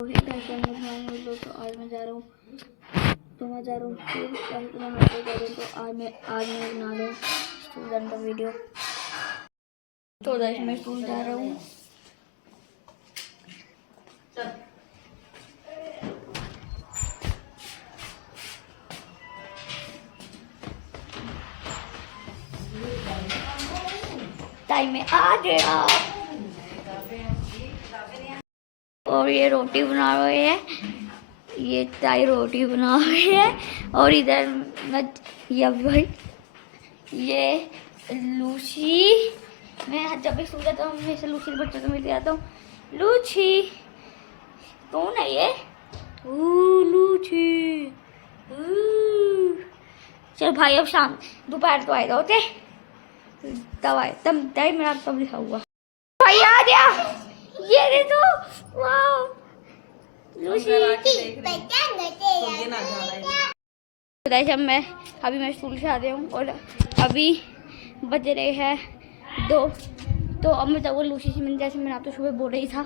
तो आज मैं जा रहा हूँ तो आज मैं बना रहा हूँ स्टूडेंट का वीडियो। तो मैं स्कूल जा रहा हूँ। टाइम में आ गया और ये रोटी बना रहे हैं, ये ताई रोटी बना रही है और इधर मैं भाई ये लूची, मैं जब भी सो जाता हूँ हमेशा लूची बच्चों से मिल जाता हूँ। लूची कौन है ये? लूची। चल भाई अब शाम दोपहर तो आएगा, ओके दवाई तब टाइम मेरा तब लिखा हुआ भाई आ गया। ये रे तो वाह लूसी मैं अभी स्कूल से आ रही हूँ और अभी बज रहे हैं 2। तो अब मैं जब वो लूसी से जैसे मैंने आप तो सुबह बोल रही था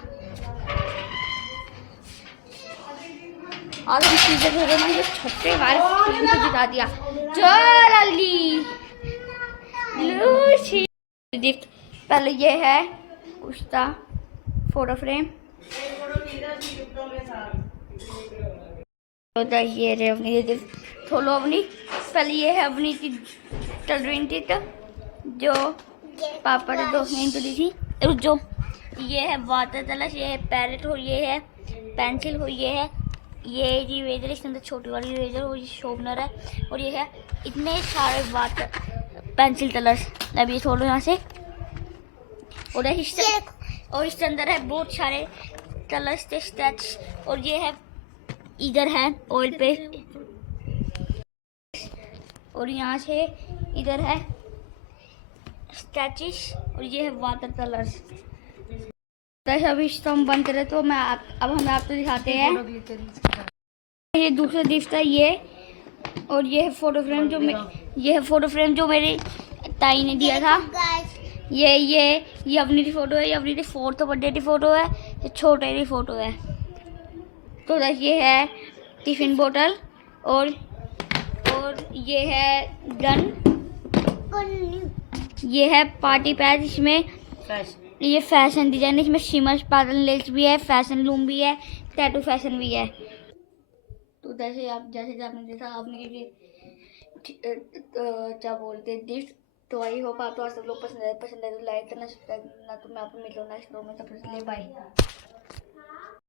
और छक्के मारे को जिता दिया। चल अली लूसी। पहले ये है उसका फोटो फ्रेम, ये रे अपनी थोलो अपनी। पहले ये है अपनी टिट जो पापा ने दोस्त ने दी थी। जो ये है वाटर कलर, ये है पैरेट और ये है पेंसिल और ये है ये इरेजर, इसके अंदर छोटी वाली इरेजर और ये शोपनर है और ये है इतने सारे वाटर पेंसिल कलर्स। अब ये छोड़ो यहाँ से और इसके अंदर है बहुत सारे कलर्स के स्केच और ये है इधर है ऑयल पे और यहाँ से इधर है स्केचेस और ये है वाटर कलर्स। अभी हम बंद करें तो अब हम आपको दिखाते हैं। ये दूसरा दिखता है ये और ये है फोटो फ्रेम जो मेरी ताई ने दिया था। ये अपनी फोटो है, ये अपनी 4th बर्थडे की फोटो है, ये छोटे की फोटो है। तो ये है टिफिन बोतल और ये है गन, ये है पार्टी पैड, इसमें ये फैशन डिजाइन, इसमें शिमर पैटर्न लेस भी है, फैशन लूम भी है, टैटू फैशन भी है। तो जैसे आपने देखा आपने क्या बोलते दिस। तो आई होप आपको सब लोग पसंद है तो लाइक करना, सब्सक्राइब करना। तो मैं आपको मिलूंगा नेक्स्ट वीडियो में, तब तक के लिए बाय।